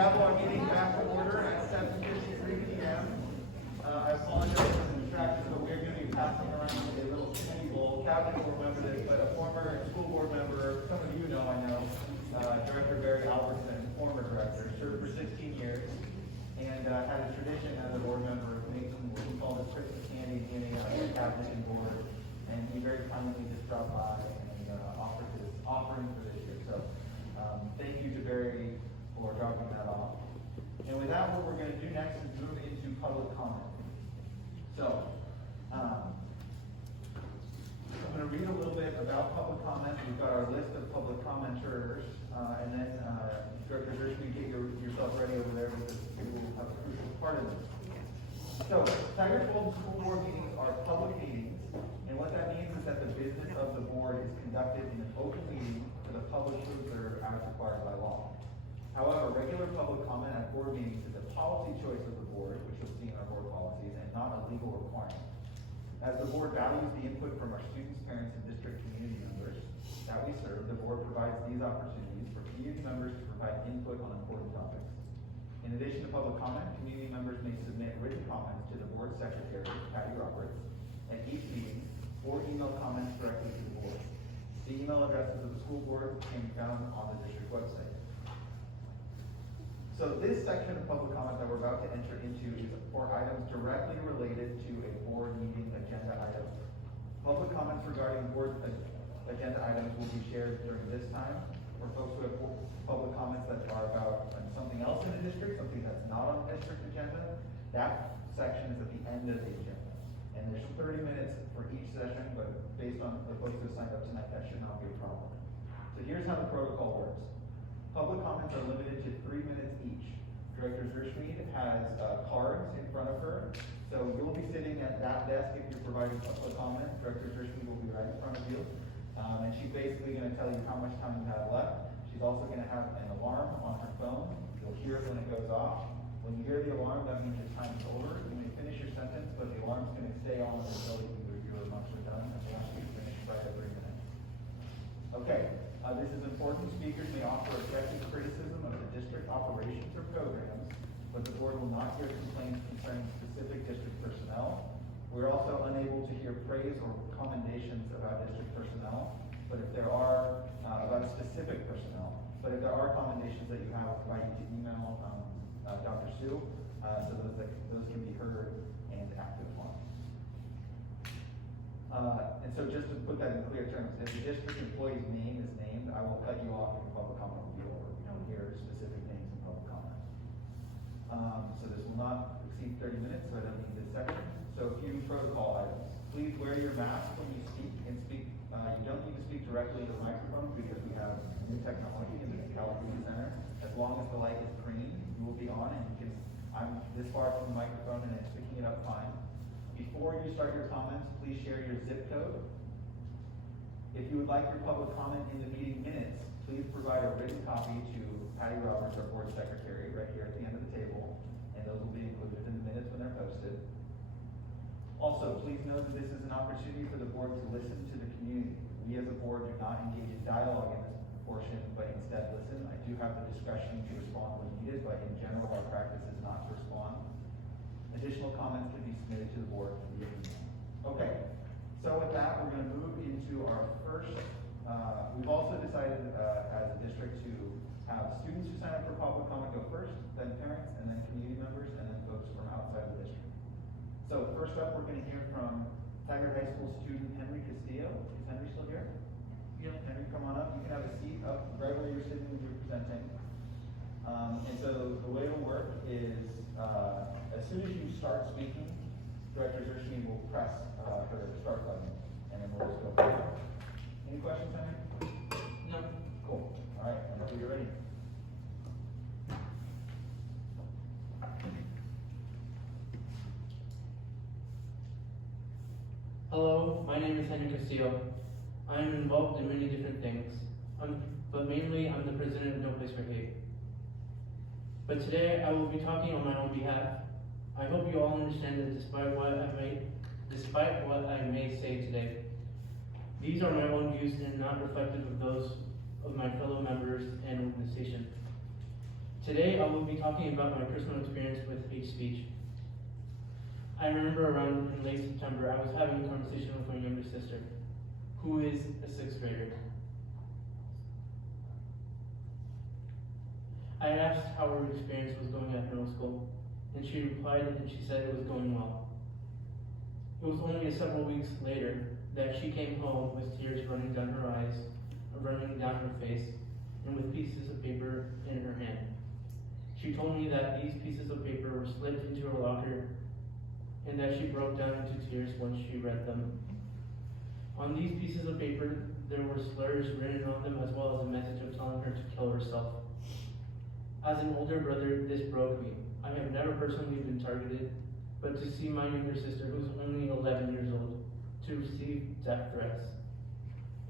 gavel our meeting back to order at 7:53 p.m. I apologize for the distraction, but we're going to be passing around a little candy bowl. Captain will remember this, but a former school board member, some of you know, I know, Director Barry Albertson, former director, served for 16 years, and had a tradition as a board member of making what we call the Christmas candy, giving out to cabinet and board, and he very kindly just dropped by and offered his offering for this year. So thank you to Barry for dropping that off. And with that, what we're going to do next is move into public comment. So, I'm going to read a little bit about public comment. We've got our list of public commenters, and then Director Gershman, get yourself ready over there because we will have a crucial part of this. So, Tiger 12 school board meetings are public meetings, and what that means is that the business of the board is conducted in an open meeting for the public to observe as required by law. However, regular public comment at board meetings is a policy choice of the board, which you'll see in our board policies, and not a legal requirement. As the board values the input from our students, parents, and district community members that we serve, the board provides these opportunities for community members to provide input on important topics. In addition to public comment, community members may submit written comments to the board secretary, Patty Roberts, at each meeting, or email comments directly to the board. The email addresses of the school board can be found on the district website. So this section of public comment that we're about to enter into is for items directly related to a board meeting agenda item. Public comments regarding board agenda items will be shared during this time. For folks who have public comments that are about something else in the district, something that's not on the district agenda, that section is at the end of the agenda. And there's 30 minutes for each session, but based on the folks who signed up tonight, that should not be a problem. So here's how the protocol works. Public comments are limited to 3 minutes each. Director Zerschmied has cards in front of her, so you'll be sitting at that desk if you're providing public comment. Director Zerschmied will be right in front of you, and she's basically going to tell you how much time you have left. She's also going to have an alarm on her phone. You'll hear it when it goes off. When you hear the alarm, that means your time is over. You may finish your sentence, but the alarm's going to stay on until your remarks are done, and once you finish right at 3 minutes. Okay. This is important. Speakers may offer objective criticism of the district operations or programs, but the board will not hear complaints concerning specific district personnel. We're also unable to hear praise or commendations about district personnel, but if there are about specific personnel, but if there are commendations that you have, I'll invite you to email Dr. Sue, so those can be heard and acted upon. And so just to put that in clear terms, if the district employee's name is named, I will cut you off and public comment will be over. We don't hear specific names in public comment. So this will not exceed 30 minutes, so I don't need this section. So a few protocol items. Please wear your mask when you speak and speak. You don't need to speak directly to the microphone because we have new technology in the California Center. As long as the light is green, you will be on and you can, I'm this far from the microphone and it's picking it up fine. Before you start your comments, please share your zip code. If you would like your public comment in the meeting minutes, please provide a written copy to Patty Roberts, our board secretary, right here at the end of the table, and those will be included in the minutes when they're posted. Also, please note that this is an opportunity for the board to listen to the community. We as a board do not engage in dialogue in this portion, but instead listen. I do have the discretion to respond when needed, but in general, our practice is not to respond. Additional comments can be submitted to the board via email. Okay, so with that, we're going to move into our first. We've also decided as a district to have students who sign up for public comment go first, then parents, and then community members, and then folks from outside the district. So first up, we're going to hear from Tiger High School student Henry Castillo. Is Henry still here? Yeah. Henry, come on up. You can have a seat up right where you're sitting when you're presenting. And so the way it'll work is as soon as you start speaking, Director Zerschmied will press her start button, and then we'll just go from there. Any questions, Henry? No. Cool. All right, whenever you're ready. Hello, my name is Henry Castillo. I am involved in many different things, but mainly I'm the president of No Place for Hate. But today I will be talking on my own behalf. I hope you all understand that despite what I may say today, these are my own views and not reflective of those of my fellow members and organization. Today I will be talking about my personal experience with hate speech. I remember around in late September, I was having a conversation with my younger sister, who is a 6th grader. I asked how her experience was going at middle school, and she replied and she said it was going well. It was only several weeks later that she came home with tears running down her eyes, running down her face, and with pieces of paper in her hand. She told me that these pieces of paper were slipped into her locker and that she broke down into tears when she read them. On these pieces of paper, there were slurs written on them as well as a message of telling her to kill herself. As an older brother, this broke me. I have never personally been targeted, but to see my younger sister, who's only 11 years old, to receive death threats,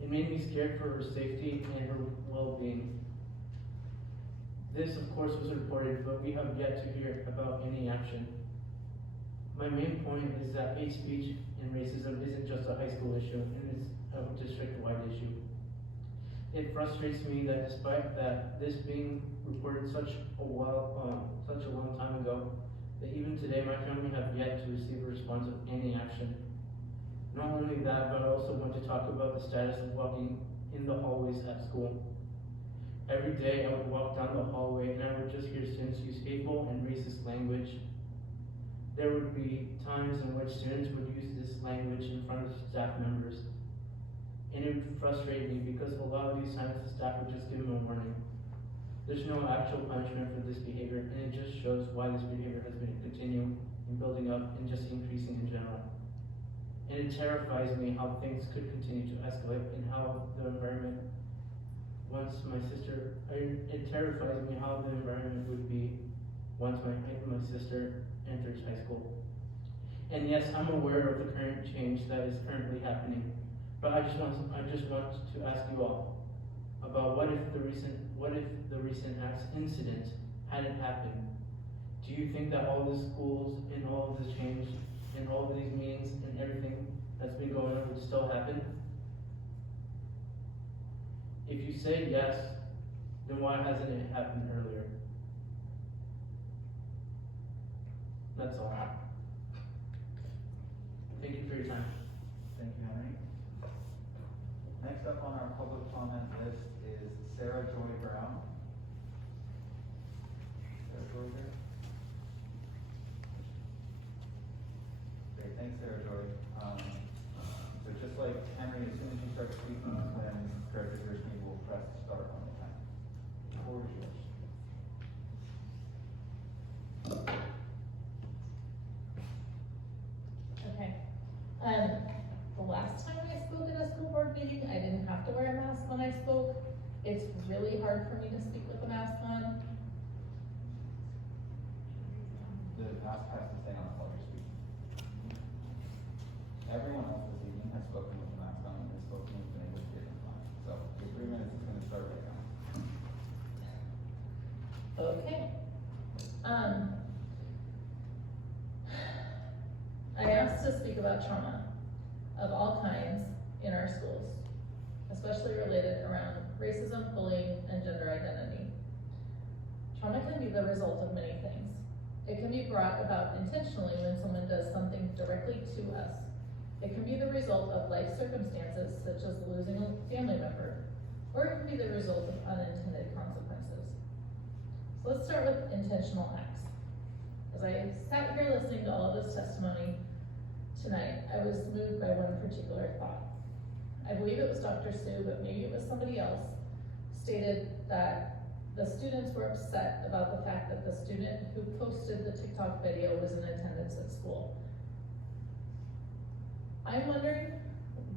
it made me scared for her safety and her well-being. This, of course, was reported, but we have yet to hear about any action. My main point is that hate speech and racism isn't just a high school issue, and it's a district-wide issue. It frustrates me that despite that this being reported such a long time ago, that even today my family have yet to receive a response of any action. Not only that, but I also want to talk about the status of walking in the hallways at school. Every day I would walk down the hallway and I would just hear students use hateful and racist language. There would be times in which students would use this language in front of staff members. And it would frustrate me because a lot of these times the staff would just give them a warning. There's no actual punishment for this behavior, and it just shows why this behavior has been continuing and building up and just increasing in general. And it terrifies me how things could continue to escalate and how the environment, it terrifies me how the environment would be once my sister enters high school. And yes, I'm aware of the current change that is currently happening, but I just want to ask you all about what if the recent acts incident hadn't happened? Do you think that all the schools and all of the change and all of these meetings and everything that's been going on would still happen? If you say yes, then why hasn't it happened earlier? That's all. Thank you for your time. Thank you, Henry. Next up on our public comment list is Sarah Joy Brown. Sarah Joy there? Great, thanks, Sarah Joy. So just like Henry, as soon as you start speaking, then Director Gershman will press start on the time. The floor is yours. Okay. The last time I spoke at a school board meeting, I didn't have to wear a mask when I spoke. It's really hard for me to speak with a mask on. The mask has to stay on while you're speaking. Everyone else this evening has spoken with the mask on and has spoken with an English speaking line. So your 3 minutes is going to start right now. Okay. I asked to speak about trauma of all kinds in our schools, especially related around racism, bullying, and gender identity. Trauma can be the result of many things. It can be brought about intentionally when someone does something directly to us. It can be the result of life circumstances, such as losing a family member, or it can be the result of unintended consequences. So let's start with intentional acts. As I sat here listening to all of this testimony tonight, I was moved by one particular thought. I believe it was Dr. Sue, but maybe it was somebody else, stated that the students were upset about the fact that the student who posted the TikTok video was in attendance at school. I'm wondering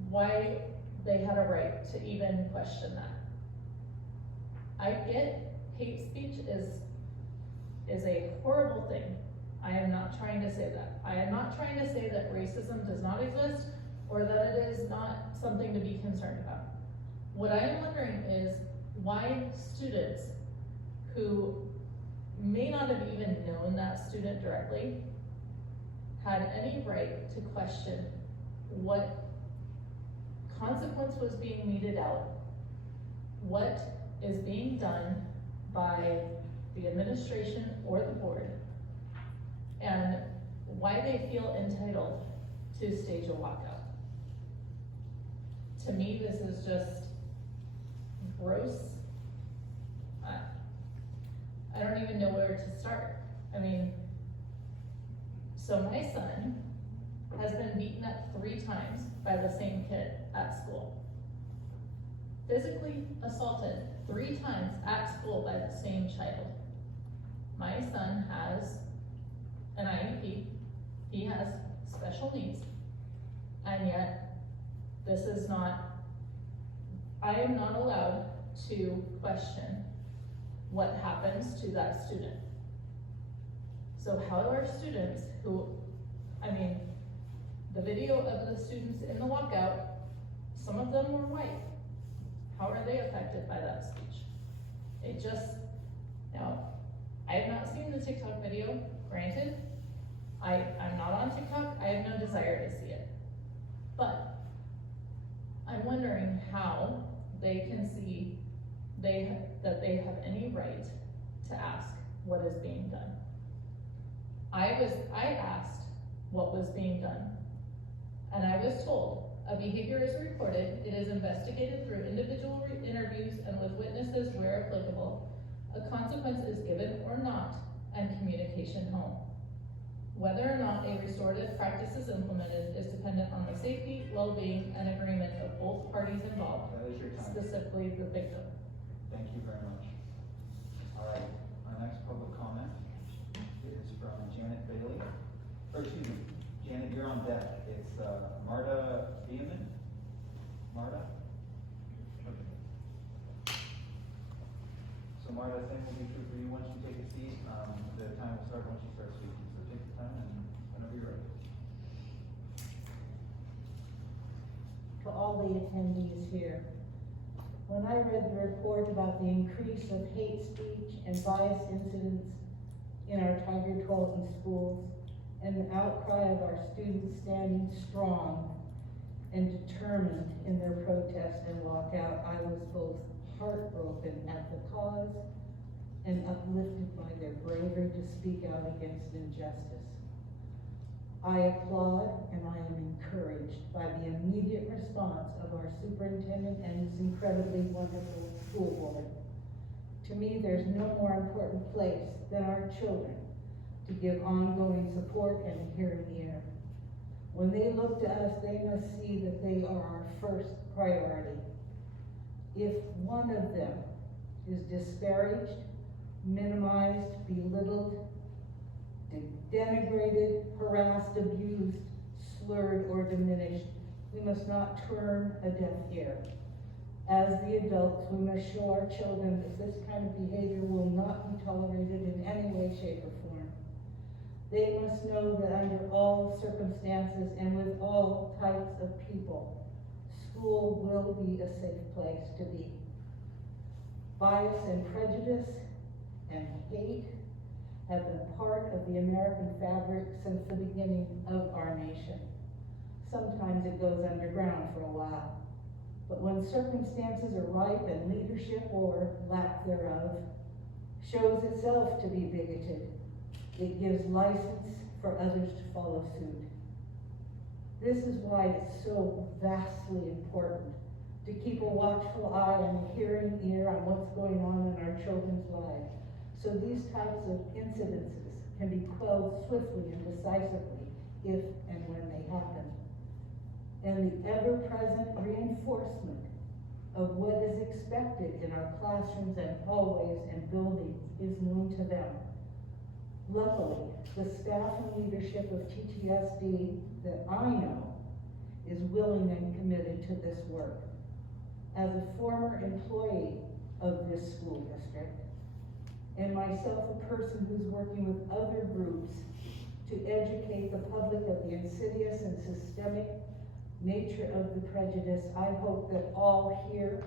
why they had a right to even question that. I get hate speech is a horrible thing. I am not trying to say that. I am not trying to say that racism does not exist or that it is not something to be concerned about. What I am wondering is why students who may not have even known that student directly had any right to question what consequence was being meted out, what is being done by the administration, or the board, and why they feel entitled to stage a walkout. To me, this is just gross. I don't even know where to start. I mean, so my son has been beaten up 3 times by the same kid at school. Physically assaulted 3 times at school by the same child. My son has an IEP, he has special needs, and yet this is not, I am not allowed to question what happens to that student. So how do our students who, I mean, the video of the students in the walkout, some of them were white. How are they affected by that speech? It just, now, I have not seen the TikTok video, granted. I'm not on TikTok, I have no desire to see it. But I'm wondering how they can see that they have any right to ask what is being done. I asked what was being done, and I was told a behavior is reported, it is investigated through individual interviews and with witnesses where applicable, a consequence is given or not, and communication home. Whether or not a restorative practice is implemented is dependent on the safety, well-being, and agreement of both parties involved, That is your time. specifically the victim. Thank you very much. All right, our next public comment is from Janet Bailey. Or excuse me, Janet, you're on deck. It's Marta Beeman. Marta? Okay. So Marta, same will be true for you once you take a seat. The time will start once you start speaking. So take the time and whenever you're ready. To all the attendees here. When I read the report about the increase of hate speech and bias incidents in our Tiger Tarleton schools and the outcry of our students standing strong and determined in their protest and walkout, I was both heartbroken at the cause and uplifted by their bravery to speak out against injustice. I applaud and I am encouraged by the immediate response of our superintendent and his incredibly wonderful school board. To me, there's no more important place than our children to give ongoing support and a hearing ear. When they look to us, they must see that they are our first priority. If one of them is disparaged, minimized, belittled, denigrated, harassed, abused, slurred, or diminished, we must not turn a deaf ear. As the adults, we must show our children that this kind of behavior will not be tolerated in any way, shape, or form. They must know that under all circumstances and with all types of people, school will be a safe place to be. Bias and prejudice and hate have been part of the American fabric since the beginning of our nation. Sometimes it goes underground for a while, but when circumstances are ripe and leadership, or lack thereof, shows itself to be bigoted, it gives license for others to follow suit. This is why it's so vastly important to keep a watchful eye and a hearing ear on what's going on in our children's lives, so these types of incidences can be quelled swiftly and decisively if and when they happen. And the ever-present reinforcement of what is expected in our classrooms and hallways and buildings is known to them. Luckily, the staff and leadership of TTSD that I know is willing and committed to this work. As a former employee of this school district, and myself a person who's working with other groups to educate the public of the insidious and systemic nature of the prejudice, I hope that all here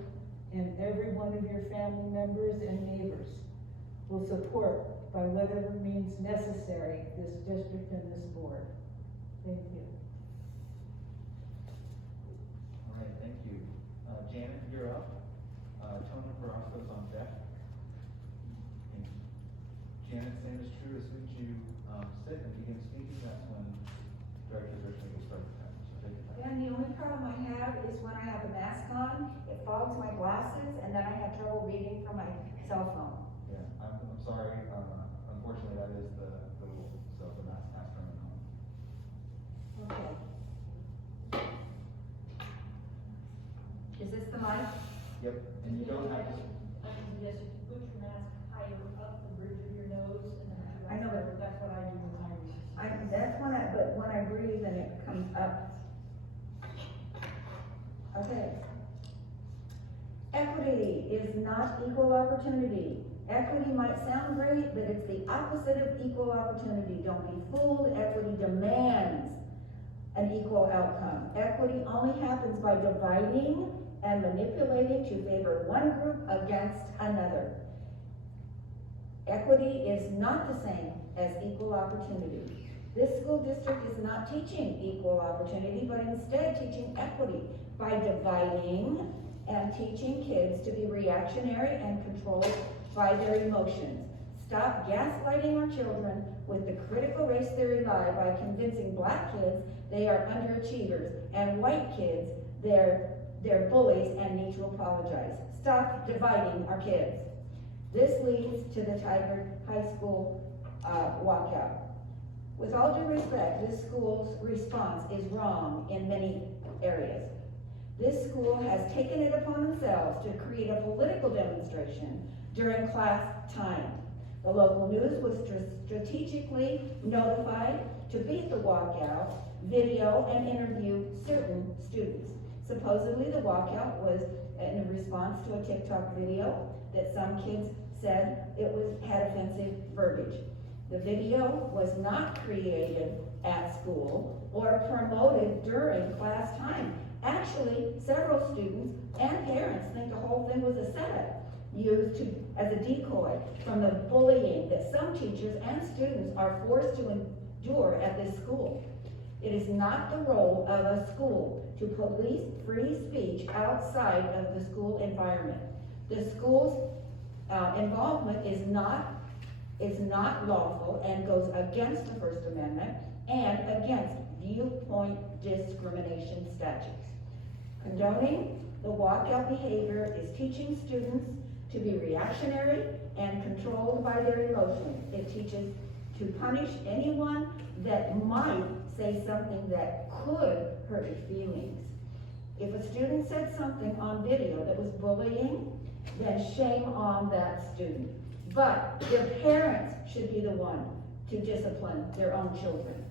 and every one of your family members and neighbors will support by whatever means necessary this district and this board. Thank you. All right, thank you. Janet, you're up. Tony Carrasco's on deck. Thank you. Janet's name is true, as soon as you, sit and begin speaking, that's when Director Richmond will start the timer, so take your time. And the only problem I have is when I have a mask on, it fogs my glasses, and then I have trouble reading from my cell phone. Yeah, I'm sorry, unfortunately, that is the rule, so the mask has to remain on. Okay. Is this the mic? Yep, and you don't have to, I can suggest if you put your mask higher up the bridge of your nose and then your I know, but- that's what I do with my research. But when I breathe and it comes up. Okay. Equity is not equal opportunity. Equity might sound great, but it's the opposite of equal opportunity. Don't be fooled. Equity demands an equal outcome. Equity only happens by dividing and manipulating to favor one group against another. Equity is not the same as equal opportunity. This school district is not teaching equal opportunity, but instead teaching equity by dividing and teaching kids to be reactionary and controlled by their emotions. Stop gaslighting our children with the critical race theory lie by convincing black kids they are underachievers and white kids they're bullies and need to apologize. Stop dividing our kids. This leads to the Tigard High School walkout. With all due respect, this school's response is wrong in many areas. This school has taken it upon themselves to create a political demonstration during class time. The local news was strategically notified to beat the walkout, video, and interview certain students. Supposedly the walkout was in response to a TikTok video that some kids said had offensive verbiage. The video was not created at school or promoted during class time. Actually, several students and parents think the whole thing was a setup used as a decoy from the bullying that some teachers and students are forced to endure at this school. It is not the role of a school to police free speech outside of the school environment. The school's involvement is not lawful and goes against the First Amendment and against viewpoint discrimination statutes. Condoning the walkout behavior is teaching students to be reactionary and controlled by their emotions. It teaches to punish anyone that might say something that could hurt your feelings. If a student said something on video that was bullying, then shame on that student. But their parents should be the one to discipline their own children.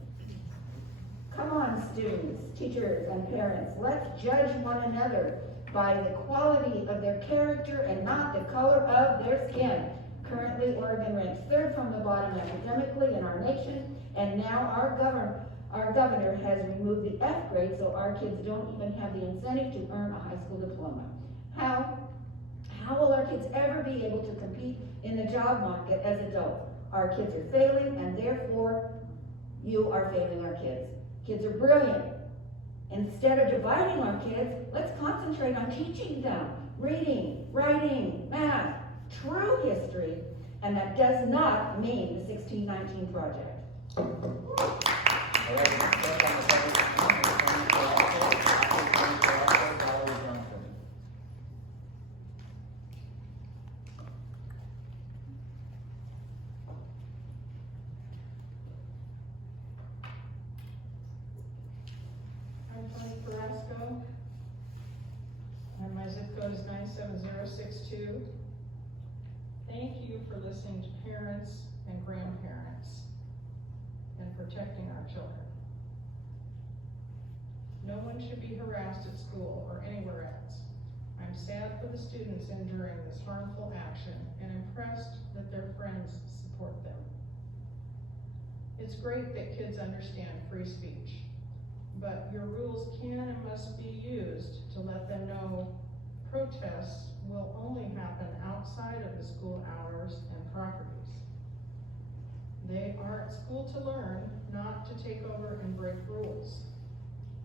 Come on, students, teachers, and parents, let's judge one another by the quality of their character and not the color of their skin. Currently, Oregon ranks third from the bottom academically in our nation, and now our governor has removed the F grade, so our kids don't even have the incentive to earn a high school diploma. How will our kids ever be able to compete in the job market as adults? Our kids are failing, and therefore, you are failing our kids. Kids are brilliant. Instead of dividing our kids, let's concentrate on teaching them reading, writing, math, true history, and that does not mean the 1619 Project. all right, next up on the public comment, Valerie Johnson. I'm Tony Carrasco, and my zip code is 97062. Thank you for listening to parents and grandparents and protecting our children. No one should be harassed at school or anywhere else. I'm sad for the students enduring this harmful action and impressed that their friends support them. It's great that kids understand free speech, but your rules can and must be used to let them know protests will only happen outside of the school hours and properties. They are at school to learn, not to take over and break rules.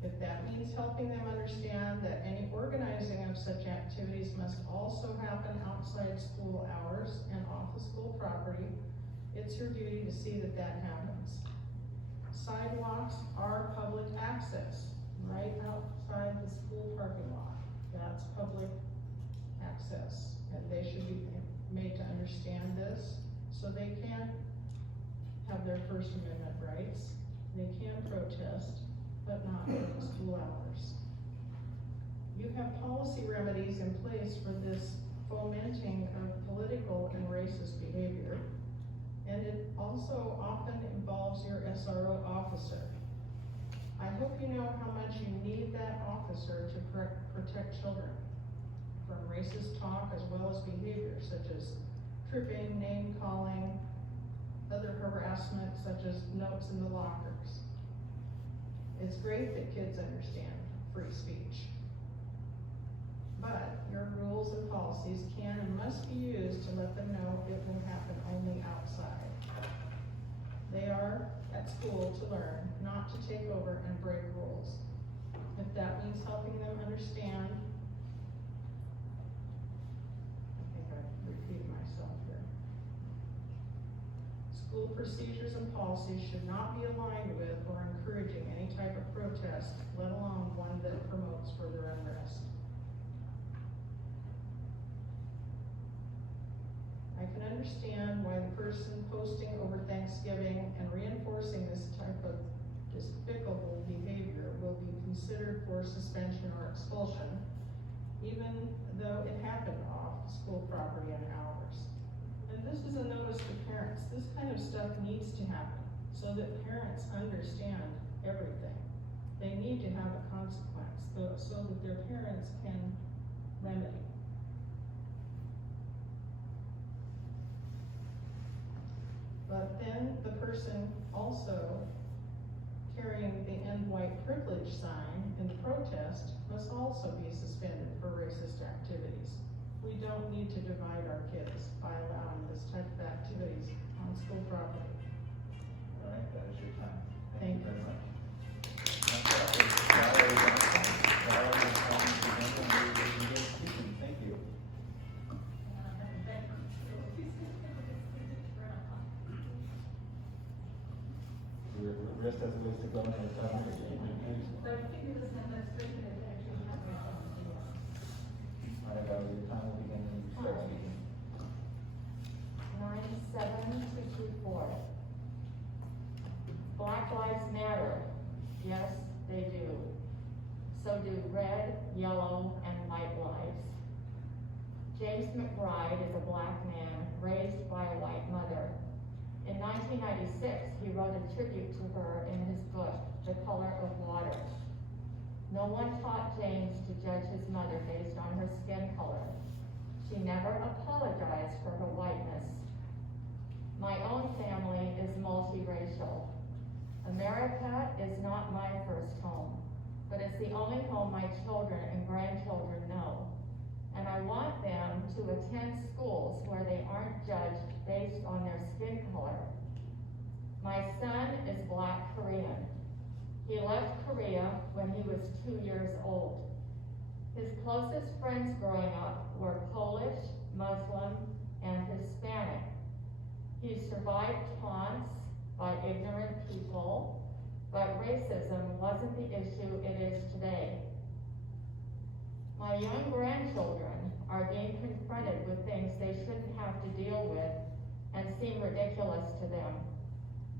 If that means helping them understand that any organizing of such activities must also happen outside school hours and off the school property, it's it's your duty to see that that happens. Sidewalks are public access, right outside the school parking lot. That's public access, and they should be made to understand this, so they can have their First Amendment rights. They can protest, but not during school hours. You have policy remedies in place for this fomenting of political and racist behavior, and it also often involves your SRO officer. I hope you know how much you need that officer to protect children from racist talk as well as behavior such as tripping, name calling, other harassment such as notes in the lockers. It's great that kids understand free speech, but your rules and policies can and must be used to let them know it will happen only outside. They are at school to learn, not to take over and break rules. If that means helping them understand, I think I've repeated myself here. School procedures and policies should not be aligned with or encouraging any type of protest, let alone one that promotes further unrest. I can understand why the person posting over Thanksgiving and reinforcing this type of despicable behavior will be considered for suspension or expulsion, even though it happened off school property and hours. And this is a notice to parents. This kind of stuff needs to happen so that parents understand everything. They need to have a consequence so that their parents can remedy. But then the person also carrying the End White Privilege sign in the protest must also be suspended for racist activities. We don't need to divide our kids by allowing this type of activities on school property. All right, that is your time. Thank Thank you you. very much. Next up is Valerie Johnson. Valerie is calling to begin and we will begin speaking. Thank you. The rest has a ways to go in the time. All right, Valerie, your time will begin when you start speaking. 97224. Black Lives Matter. Yes, they do. So do red, yellow, and white lives. James McBride is a black man raised by a white mother. In 1996, he wrote a tribute to her in his book, The Color of Water. No one taught James to judge his mother based on her skin color. She never apologized for her whiteness. My own family is multiracial. America is not my first home, but it's the only home my children and grandchildren know. And I want them to attend schools where they aren't judged based on their skin color. My son is Black Korean. He left Korea when he was 2 years old. His closest friends growing up were Polish, Muslim, and Hispanic. He survived taunts by ignorant people, but racism wasn't the issue it is today. My young grandchildren are being confronted with things they shouldn't have to deal with and seem ridiculous to them.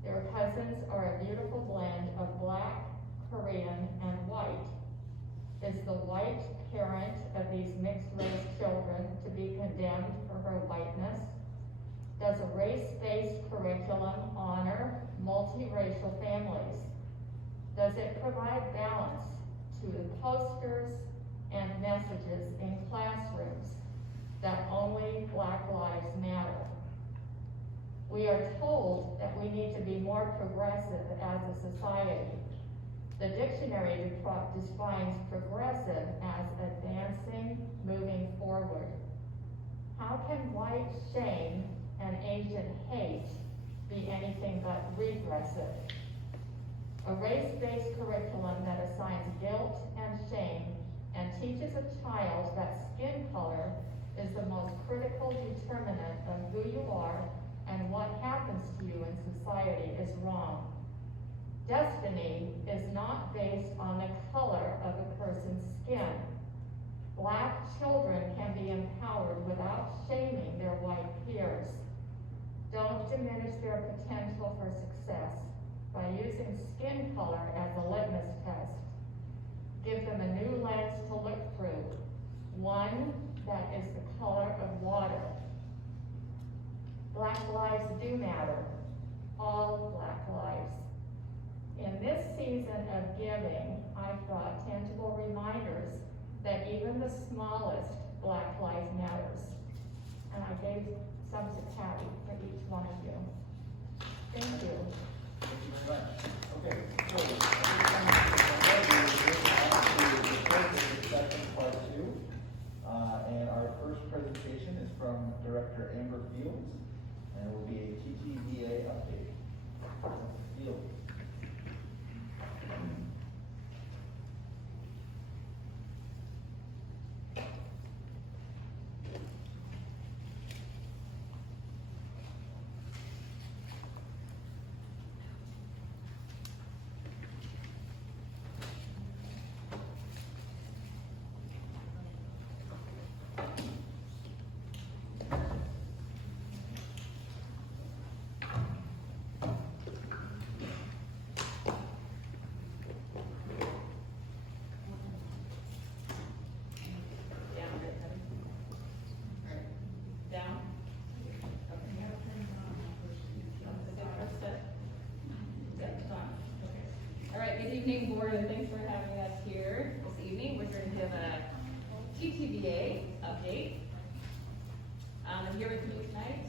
Their cousins are a beautiful blend of Black, Korean, and white. Is the white parent of these mixed-race children to be condemned for her whiteness? Does a race-based curriculum honor multiracial families? Does it provide balance to the posters and messages in classrooms that only Black lives matter? We are told that we need to be more progressive as a society. The dictionary defines progressive as advancing, moving forward. How can white shame and Asian hate be anything but regressive? A race-based curriculum that assigns guilt and shame and teaches a child that skin color is the most critical determinant of who you are and what happens to you is wrong. Destiny is not based on the color of a person's skin. Black children can be empowered without shaming their white peers. Don't diminish their potential for success by using skin color as a litmus test. Give them a new lens to look through, one that is the color of water. Black lives do matter, all Black lives. In this season of giving, I've brought tangible reminders that even the smallest Black life matters. And I gave some to Patty for each one of you. Thank you. Thank you very much. Okay, so, section part 2. And our first presentation is from Director Amber Fields, and it will be a TTVA update. Fields. Good evening, board, and thanks for having us here this evening. We're going to give a TTVA update. And here with me tonight,